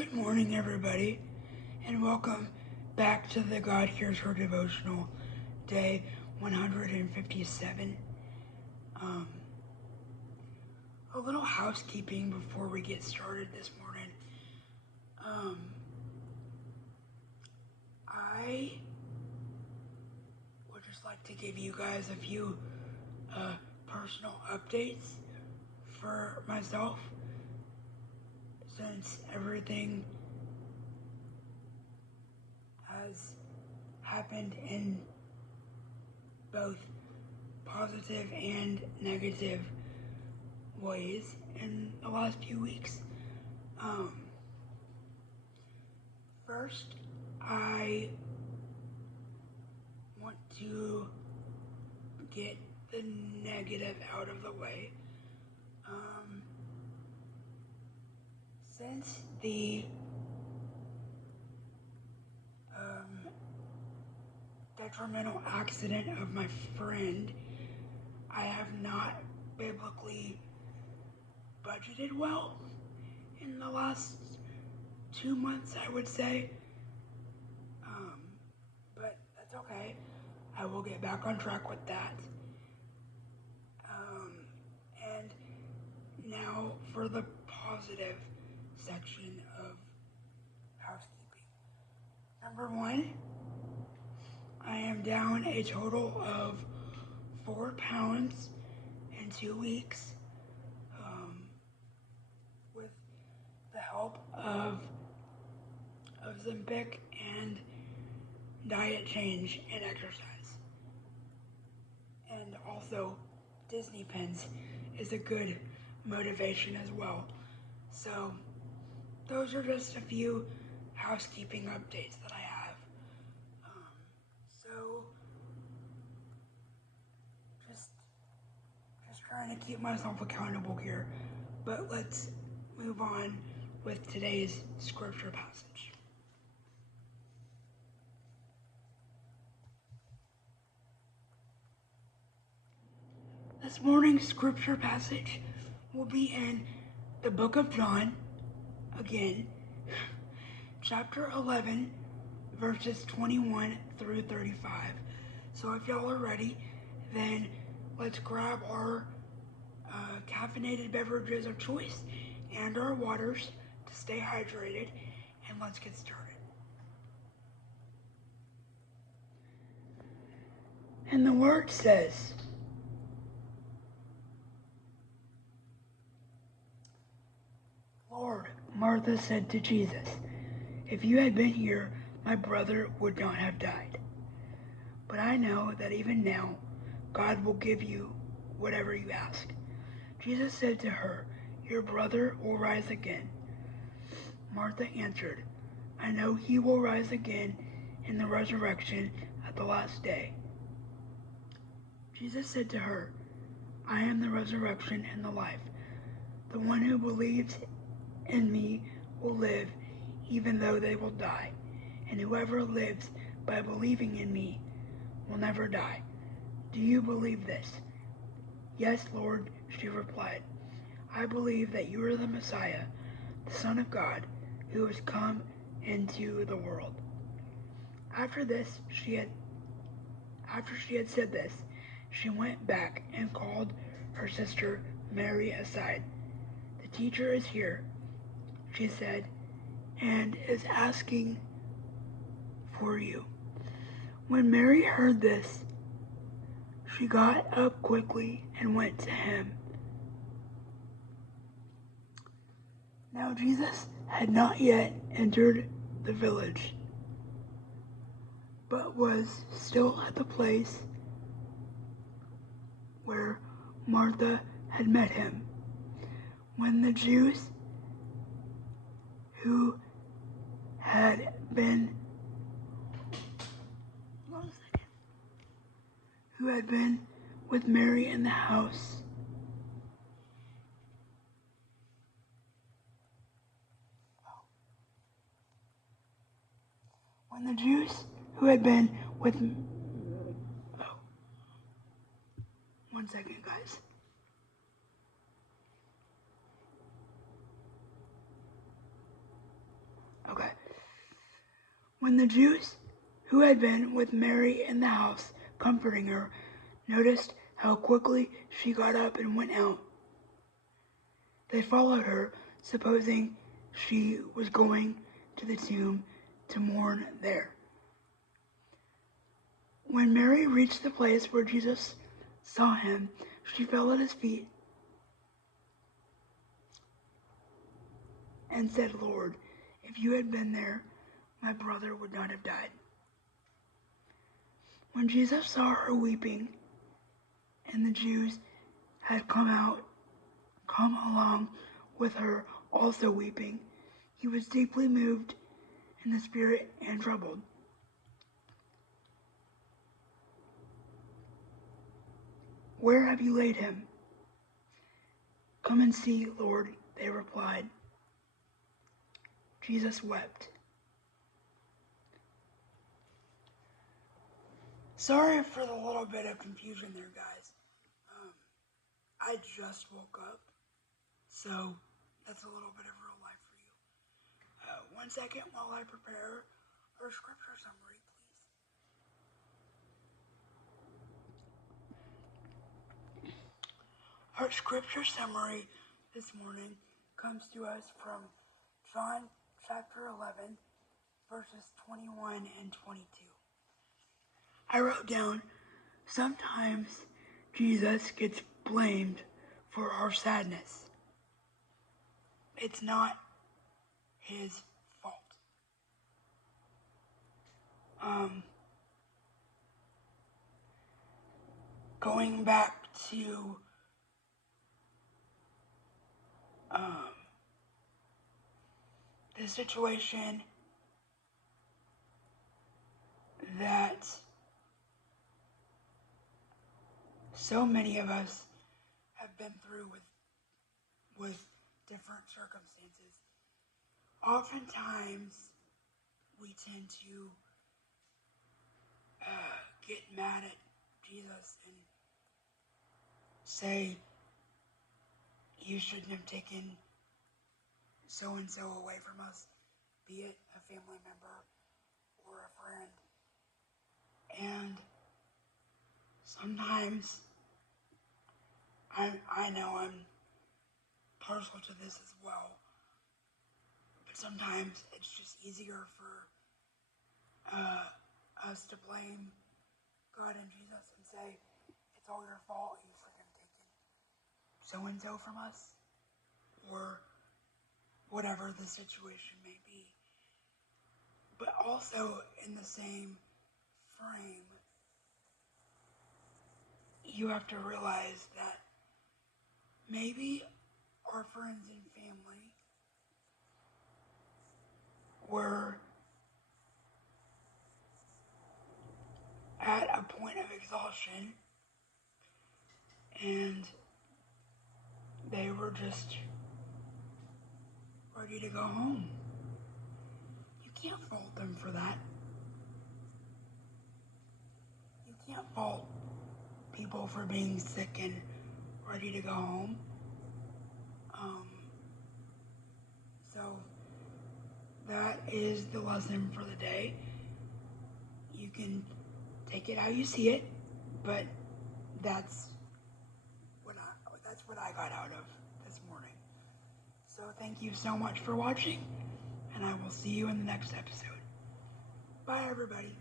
Good morning, everybody, and welcome back to the God Hears Her devotional, day 157. A little housekeeping before we get started this morning. I would just like to give you guys a few personal updates for myself, since everything has happened in both positive and negative ways in the last few weeks. First, I want to get the negative out of the way. Since the detrimental accident of my friend, I have not biblically budgeted well in the last 2 months, I would say. But that's okay. I will get back on track with that. And now for the positive section of housekeeping. Number one, I am down a total of 4 pounds in 2 weeks, with the help of Ozempic and diet change and exercise. And also, Disney pins is a good motivation as well. So, those are just a few housekeeping updates that I have. So, just trying to keep myself accountable here. But let's move on with today's scripture passage. This morning's scripture passage will be in the book of John, again, chapter 11, verses 21 through 35. So if y'all are ready, then let's grab our caffeinated beverages of choice and our waters to stay hydrated, and let's get started. And the word says, "Lord," Martha said to Jesus, "if you had been here, my brother would not have died. But I know that even now, God will give you whatever you ask." Jesus said to her, "Your brother will rise again." Martha answered, "I know he will rise again in the resurrection at the last day." Jesus said to her, "I am the resurrection and the life. The one who believes in me will live even though they will die, and whoever lives by believing in me will never die. Do you believe this?" "Yes, Lord," she replied. "I believe that you are the Messiah, the Son of God, who has come into the world." After she had said this, she went back and called her sister Mary aside. "The teacher is here," she said, "and is asking for you." When Mary heard this, she got up quickly and went to him. Now Jesus had not yet entered the village, but was still at the place where Martha had met him. When the Jews who had been with Mary in the house one second, guys. When the Jews who had been with Mary in the house, comforting her, noticed how quickly she got up and went out, they followed her, supposing she was going to the tomb to mourn there. When Mary reached the place where Jesus saw him, she fell at his feet and said, "Lord, if you had been there, my brother would not have died." When Jesus saw her weeping, and the Jews had come along with her also weeping, he was deeply moved in the spirit and troubled. "Where have you laid him?" "Come and see, Lord," they replied. Jesus wept. Sorry for the little bit of confusion there, guys. I just woke up, so that's a little bit of real life for you. 1 second while I prepare our scripture summary, please. Our scripture summary this morning comes to us from John chapter 11, verses 21 and 22. I wrote down, sometimes Jesus gets blamed for our sadness. It's not his fault. Going back to the situation that so many of us have been through with different circumstances. Oftentimes, we tend to get mad at Jesus and say, "You shouldn't have taken so and so away from us," be it a family member or a friend. And sometimes I know I'm partial to this as well, but sometimes it's just easier for us to blame God and Jesus and say, "It's all your fault, you shouldn't have taken so and so from us," or whatever the situation may be. But also in the same frame, you have to realize that maybe our friends and family were at a point of exhaustion and they were just ready to go home. You can't fault them for that. You can't fault people for being sick and ready to go home. So that is the lesson for the day. You can take it how you see it, but that's what I got out of this morning. So thank you so much for watching, and I will see you in the next episode. Bye, everybody.